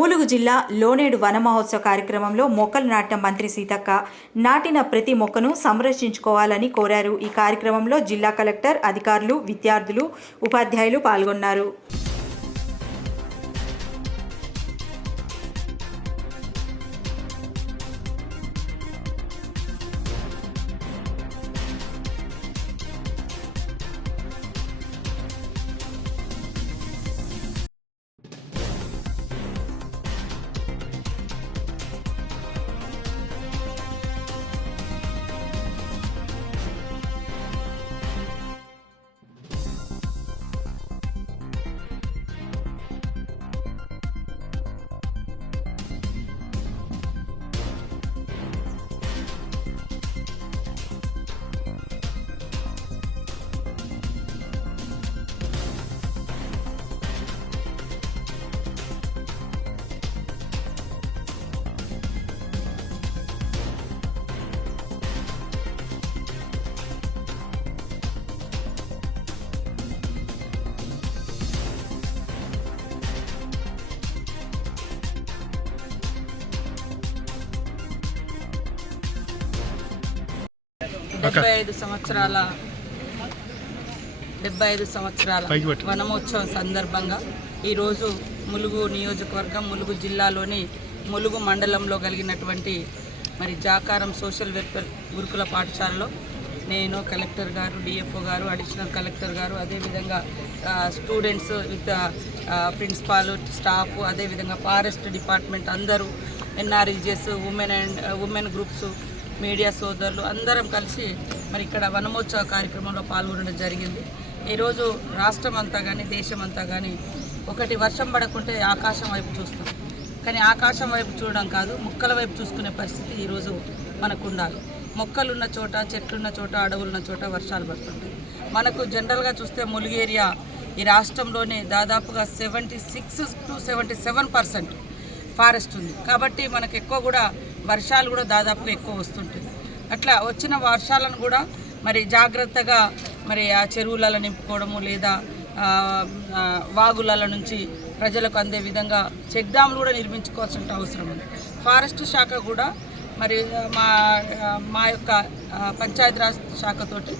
మూలుగు జిల్లా లోనేడు వన మహోత్సవ కార్యక్రమంలో మొక్కలు నాటిన మంత్రి సీతక్క నాటిన ప్రతి మొక్కను సంరక్షించుకోవాలని కోరారు. ఈ కార్యక్రమంలో జిల్లా కలెక్టర్, అధికారులు, విద్యార్థులు, ఉపాధ్యాయులు పాల్గొన్నారు. డెబ్బై ఐదు సంవత్సరాల వనమోత్సవం సందర్భంగా ఈరోజు ములుగు నియోజకవర్గం, ములుగు జిల్లాలోని ములుగు మండలంలో కలిగినటువంటి మరి జాకారం సోషల్ వెల్ఫేర్ గురుకుల పాఠశాలలో నేను, కలెక్టర్ గారు, డిఎఫ్ఓ గారు, అడిషనల్ కలెక్టర్ గారు, అదేవిధంగా స్టూడెంట్స్ విత్ ప్రిన్సిపాల్, స్టాఫ్, అదేవిధంగా ఫారెస్ట్ డిపార్ట్మెంట్ అందరూ, ఎన్ఆర్ఈజెస్, ఉమెన్ గ్రూప్స్, మీడియా సోదరులు అందరం కలిసి మరి ఇక్కడ వనమోత్సవ కార్యక్రమంలో పాల్గొనడం జరిగింది. ఈరోజు రాష్ట్రం అంతా కానీ దేశం అంతా కానీ ఒకటి వర్షం పడకుంటే ఆకాశం వైపు చూస్తాం, కానీ ఆకాశం వైపు చూడడం కాదు, మొక్కల వైపు చూసుకునే పరిస్థితి ఈరోజు మనకు ఉండాలి. మొక్కలున్న చోట, చెట్లున్న చోట, అడవులున్న చోట వర్షాలు పడుతుంటాయి. మనకు జనరల్గా చూస్తే ములుగు ఏరియా ఈ రాష్ట్రంలోనే దాదాపుగా 76 to 77% ఫారెస్ట్ ఉంది. కాబట్టి మనకు ఎక్కువ కూడా వర్షాలు కూడా దాదాపుగా ఎక్కువ వస్తుంటుంది. అట్లా వచ్చిన వర్షాలను కూడా మరి జాగ్రత్తగా మరి ఆ చెరువులలో నింపుకోవడము, లేదా వాగుల నుంచి ప్రజలకు అందే విధంగా చెక్ డ్యామ్లు కూడా నిర్మించుకోవాల్సిన అవసరం ఉంది. ఫారెస్ట్ శాఖ కూడా మరి మా యొక్క పంచాయతీరాజ్ శాఖతోటి